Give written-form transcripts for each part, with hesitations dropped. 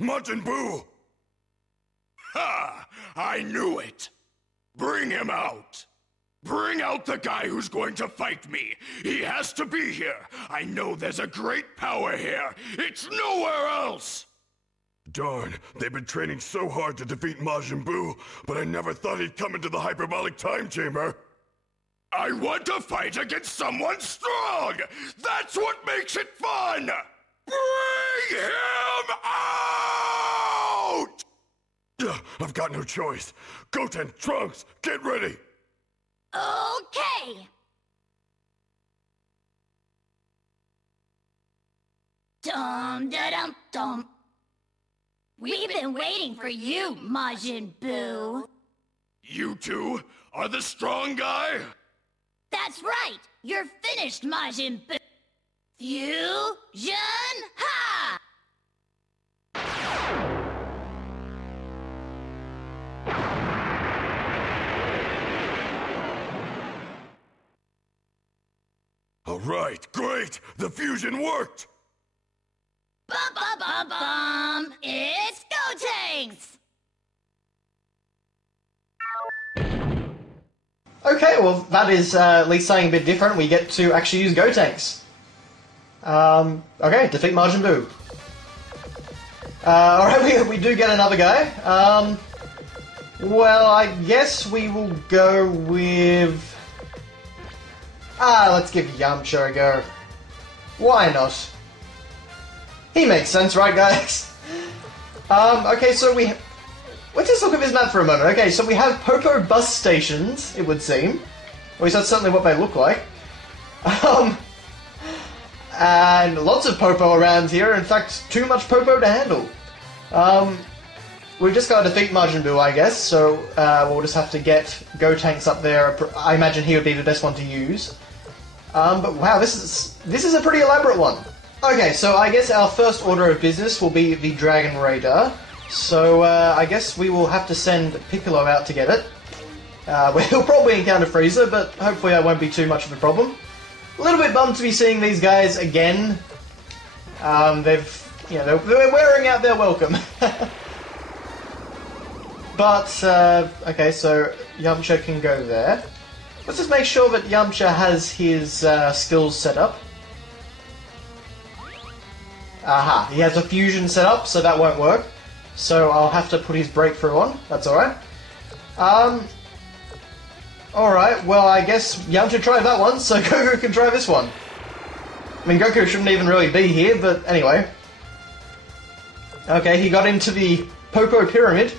Majin Buu! Ha! I knew it! Bring him out! Bring out the guy who's going to fight me! He has to be here! I know there's a great power here! It's nowhere else! Darn, they've been training so hard to defeat Majin Buu, but I never thought he'd come into the hyperbolic time chamber. I want to fight against someone strong! That's what makes it fun! Bring him out! I've got no choice. Gotenks, Trunks, get ready! Okay! Dum-da-dum-dum. We've been waiting for you, Majin Buu. You two are the strong guy? That's right! You're finished, Majin Buu! Fusion Ha! Alright, great! The fusion worked! Bum-bum-bum-bum! It's Gotenks! Okay, well that is at least something a bit different. We get to actually use Gotenks. Okay, defeat Majin Buu. Alright, we do get another guy. Well, I guess we will go with... let's give Yamcha a go. Why not? He makes sense, right guys? Okay, so let's just look at this map for a moment. Okay, so we have Popo bus stations, it would seem. At least that's certainly what they look like. And lots of Popo around here. In fact, too much Popo to handle. We've just got to defeat Majin Buu, I guess. So we'll just have to get Gotenks up there. I imagine he would be the best one to use. But wow, this is a pretty elaborate one. Okay, so I guess our first order of business will be the Dragon Raider. So I guess we will have to send Piccolo out to get it. We'll probably encounter Frieza, but hopefully that won't be too much of a problem. A little bit bummed to be seeing these guys again. They're wearing out their welcome. But okay, so Yamcha can go there. Let's just make sure that Yamcha has his skills set up. Aha, he has a fusion set up, so that won't work. So I'll have to put his breakthrough on. That's alright. Alright, well I guess Yamcha tried that one, so Goku can try this one. I mean, Goku shouldn't even really be here, but anyway. Okay, he got into the Popo Pyramid.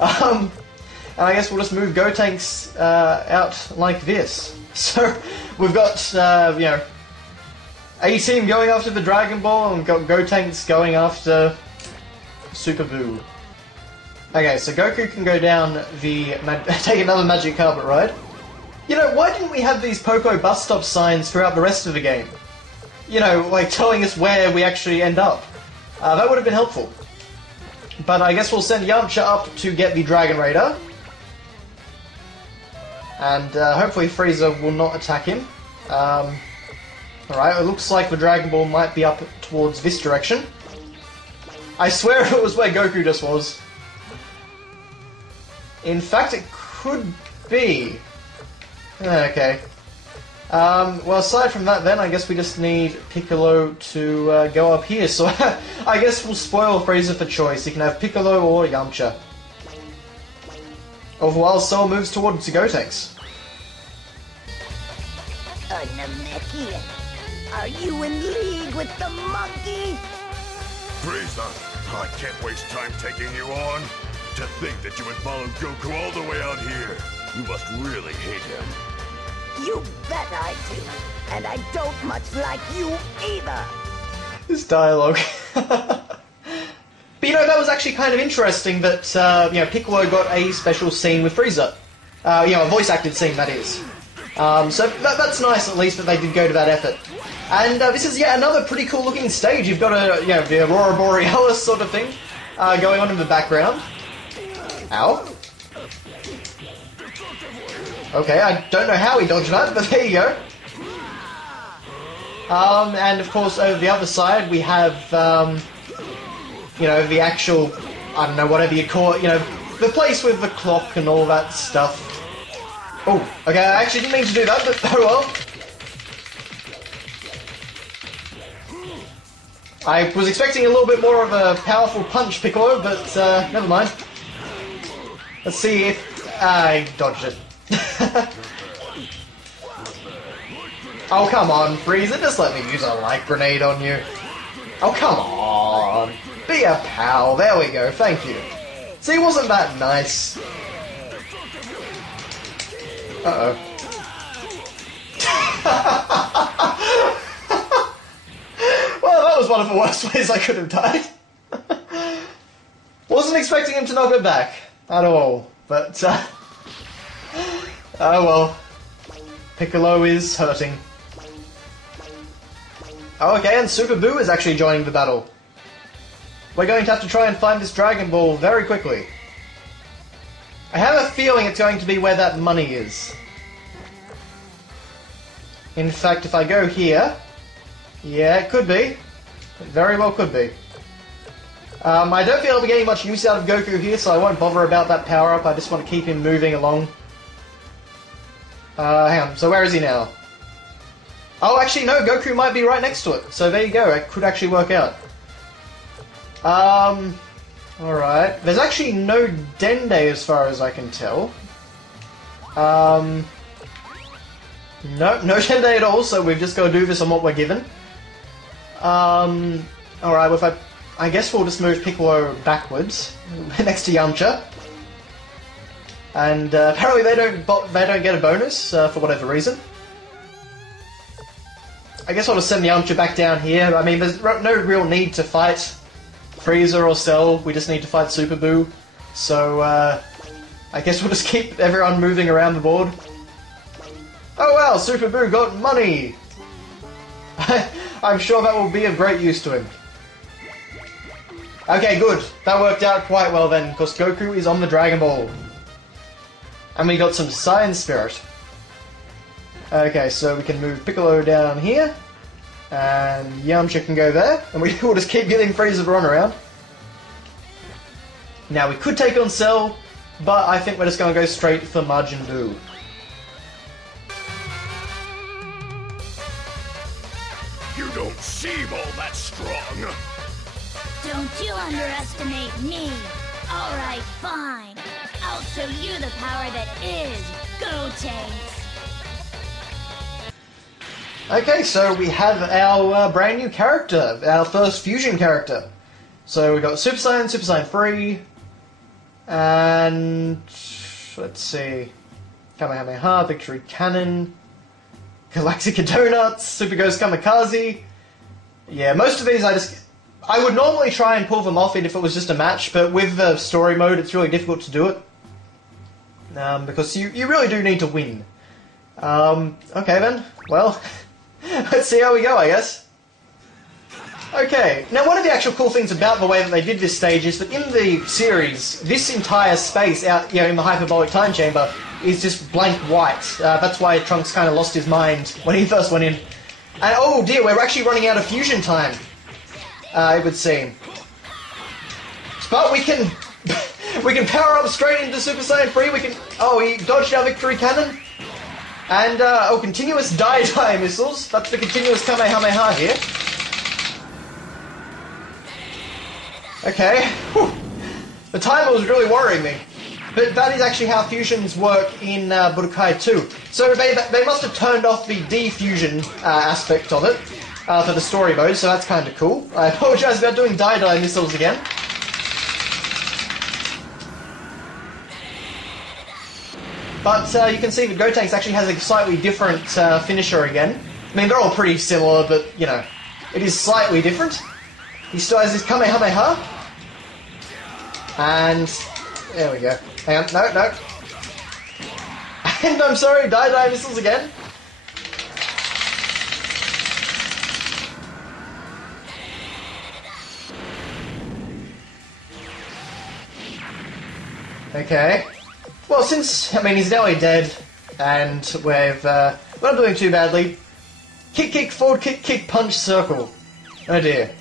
And I guess we'll just move Gotenks out like this. So, we've got, you know, A-Team going after the Dragon Ball, and we've got Gotenks going after Super Buu. Okay, so Goku can go down the... take another Magic Carpet ride. You know, why didn't we have these Popo bus stop signs throughout the rest of the game? You know, like telling us where we actually end up. That would have been helpful. But I guess we'll send Yamcha up to get the Dragon Raider. And hopefully Frieza will not attack him. Alright, it looks like the Dragon Ball might be up towards this direction. I swear it was where Goku just was. In fact, it could be. Okay. Well, aside from that then, I guess we just need Piccolo to go up here. So I guess we'll spoil Frieza for choice. He can have Piccolo or Yamcha. All the while, Cell moves towards Gotenks. Namekian, are you in league with the monkey? Frieza, I can't waste time taking you on. To think that you would follow Goku all the way out here. You must really hate him. You bet I do. And I don't much like you either. This dialogue. But you know, that was actually kind of interesting that, you know, Piccolo got a special scene with Frieza. You know, a voice-acted scene, that is. So that's nice, at least, that they did go to that effort. And this is yet another pretty cool-looking stage. You've got a, you know, the Aurora Borealis sort of thing going on in the background. Ow. Okay, I don't know how he dodged that, but there you go. And of course, over the other side, we have, you know, the actual, I don't know, whatever you call it, you know, the place with the clock and all that stuff. Oh, okay, I actually didn't mean to do that, but oh well. I was expecting a little bit more of a powerful punch, Piccolo, but never mind. Let's see if I dodged it. Oh, come on, Frieza, just let me use a light grenade on you. Oh, come on. Be a pal. There we go, thank you. See, wasn't that nice? Uh-oh. Well, that was one of the worst ways I could have died. Wasn't expecting him to knock it back at all, but oh well. Piccolo is hurting. Oh, okay, and Super Boo is actually joining the battle. We're going to have to try and find this Dragon Ball very quickly. I have a feeling it's going to be where that money is. In fact, if I go here... Yeah, it could be. It very well could be. I don't feel I'll be getting much use out of Goku here, so I won't bother about that power-up. I just want to keep him moving along. Hang on, so where is he now? Oh, actually, no, Goku might be right next to it. So there you go, it could actually work out. Alright. There's actually no Dende as far as I can tell. No Dende at all, so we've just got to do this on what we're given. Alright, well, I guess we'll just move Piccolo backwards, next to Yamcha. And apparently they don't get a bonus, for whatever reason. I guess I'll just send Yamcha back down here. I mean, there's no real need to fight Frieza or Cell, we just need to fight Super Boo. So, I guess we'll just keep everyone moving around the board. Oh wow, Super Boo got money! I'm sure that will be of great use to him. Okay, good. That worked out quite well then, because Goku is on the Dragon Ball. And we got some Saiyan Spirit. Okay, so we can move Piccolo down here. And Yamcha can go there. And we will just keep getting Frieza run around. Now, we could take on Cell, but I think we're just going to go straight for Majin Buu. You don't seem all that strong. Don't you underestimate me. Alright, fine. I'll show you the power that is Gotenks. Okay, so we have our brand new character, our first fusion character. So we've got Super Saiyan 3, and let's see, Kamehameha, Victory Cannon, Galactica Donuts, Super Ghost Kamikaze. Yeah, most of these I would normally try and pull them off if it was just a match, but with the story mode it's really difficult to do it. Because you really do need to win. Okay then, well, let's see how we go, I guess. Okay, now one of the actual cool things about the way that they did this stage is that in the series, this entire space out, you know, in the hyperbolic time chamber is just blank white. That's why Trunks kind of lost his mind when he first went in. And oh dear, we're actually running out of fusion time, it would seem. But we can we can power up straight into Super Saiyan 3. We can. Oh, he dodged our Victory Cannon. And oh, continuous die missiles. That's the continuous Kamehameha here. Okay. Whew. The timer was really worrying me. But that is actually how fusions work in Budokai 2. So they must have turned off the defusion aspect of it for the story mode, so that's kind of cool. I apologize about doing die missiles again. But you can see that Gotenks actually has a slightly different finisher again. I mean, they're all pretty similar, but, you know, it is slightly different. He still has his Kamehameha. And there we go. Hang on, no. And I'm sorry, die missiles again. Okay. Well, since, I mean, he's nearly dead, and we're not doing too badly, Kick, kick, forward kick, kick, punch, circle. Oh dear.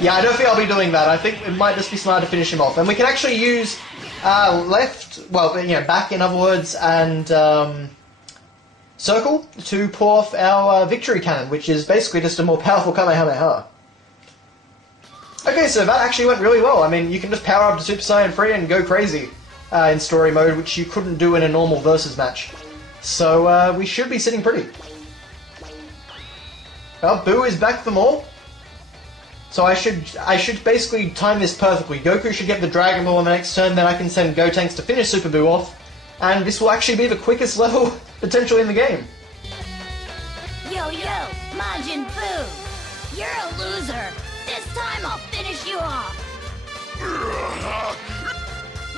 Yeah, I don't think I'll be doing that. I think it might just be smart to finish him off. And we can actually use left, well, you know, back in other words, and circle to pour off our victory cannon, which is basically just a more powerful Kamehameha. Okay, so that actually went really well. I mean, you can just power up to Super Saiyan 3 and go crazy in story mode, which you couldn't do in a normal versus match. So we should be sitting pretty. Well, Boo is back for more. So I should basically time this perfectly. Goku should get the Dragon Ball on the next turn, then I can send Gotenks to finish Super Boo off, and this will actually be the quickest level potentially in the game. Yo, Majin Buu! You're a loser! This time I'll finish you off!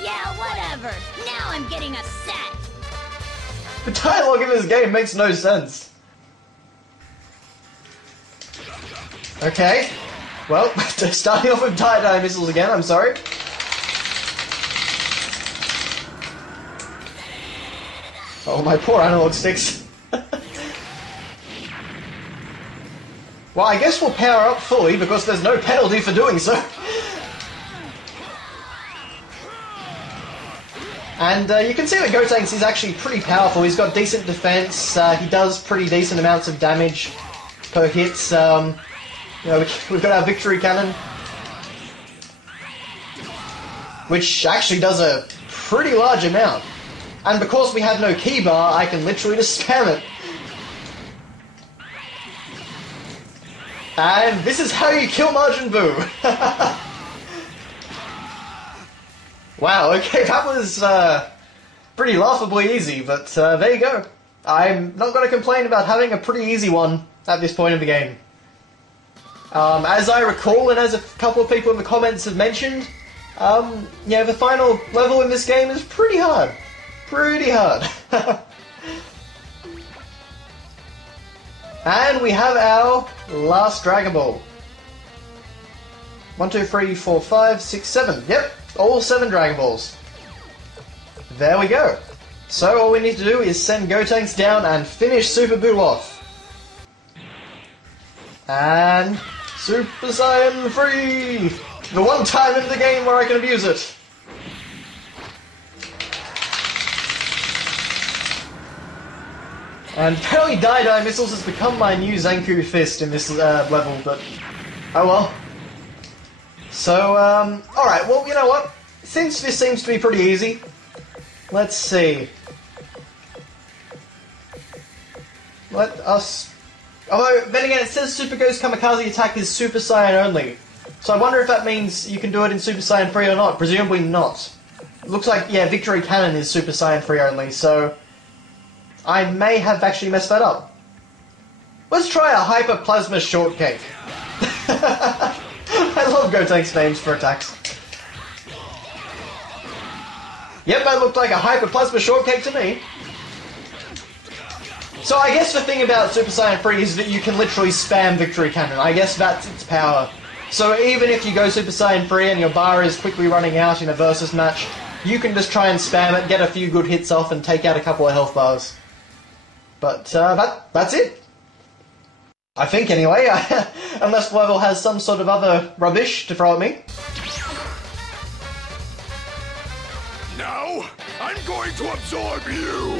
Yeah, whatever. Now I'm getting a set! The dialogue in this game makes no sense. Okay. Well, starting off with tie-dye missiles again, I'm sorry. Oh, my poor analog sticks. Well, I guess we'll power up fully because there's no penalty for doing so. And you can see that Gotenks is actually pretty powerful. He's got decent defense. He does pretty decent amounts of damage per hit. You know, we've got our victory cannon, which actually does a pretty large amount. And because we have no key bar, I can literally just spam it. And this is how you kill Majin Buu. Wow, okay, that was pretty laughably easy, but there you go. I'm not going to complain about having a pretty easy one at this point of the game. As I recall, and as a couple of people in the comments have mentioned, yeah, the final level in this game is pretty hard. Pretty hard. And we have our last Dragon Ball. 1, 2, 3, 4, 5, 6, 7. Yep, all 7 Dragon Balls. There we go. So all we need to do is send Gotenks down and finish Super Buu off. And Super Saiyan 3! The one time in the game where I can abuse it. And apparently Dai Missiles has become my new Zanku Fist in this level, but oh well. So, alright, well, you know what? Since this seems to be pretty easy, let's see. Let us... Although, then again, it says Super Ghost Kamikaze attack is Super Saiyan only. So I wonder if that means you can do it in Super Saiyan 3 or not. Presumably not. It looks like, yeah, Victory Cannon is Super Saiyan 3 only, so... I may have actually messed that up. Let's try a Hyper Plasma Shortcake. I love Gotenks names for attacks. Yep, that looked like a Hyper Plasma Shortcake to me. So I guess the thing about Super Saiyan 3 is that you can literally spam Victory Cannon. I guess that's its power. So even if you go Super Saiyan 3 and your bar is quickly running out in a versus match, you can just try and spam it, get a few good hits off, and take out a couple of health bars. But that's it. I think, anyway, unless the level has some sort of other rubbish to throw at me. Now, I'm going to absorb you!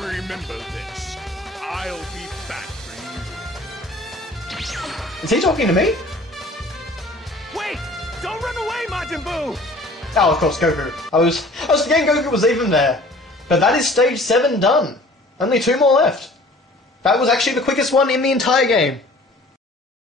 Remember this. I'll be back for you. Is he talking to me? Wait! Don't run away, Majin Buu! Oh, of course, Goku. I was forgetting Goku was even there. But that is stage 7 done. Only 2 more left. That was actually the quickest one in the entire game.